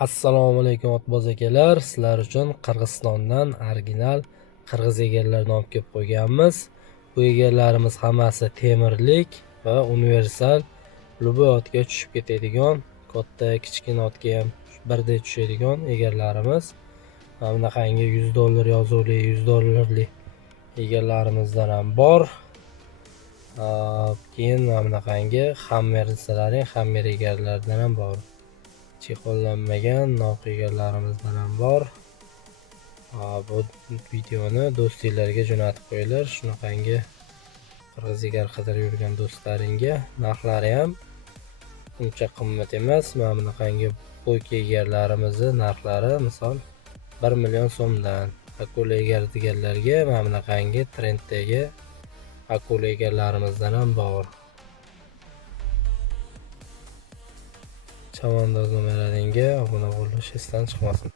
Assalomu alaykum otboz akalar. Sizlar uchun Qirg'izistondan original qirg'iz egarlarini olib kelib qo'yganmiz. Bu egarlarimiz hammasi temirlik va universal любой otga tushib ketadigan, katta kichkina otga ham birdek tushadigan egarlarimiz. Mana bunaqangi $100 yozuvli, $100lik egarlarimizdan ham bor. Keyin mana bunaqangi hammer egarlardan ham bor. Chexollanmagan nok egarlarimizdan ham bor. Bu videoni do'stinglarga jo'natib qo'yinglar. Shunaqangi qirg'iz egar qidirib yurgan do'stlaringga. Narxlari ham uncha qimmat emas. Mana bunaqangi bo'yka egarlarimizni narxlari misol 1 million so'mdan. Akula egar deganlarga mana bunaqangi trenddagi akula egarlarimizdan ham bor. Chavandoz nomeraringga obuna bo'lish esdan chiqmasin.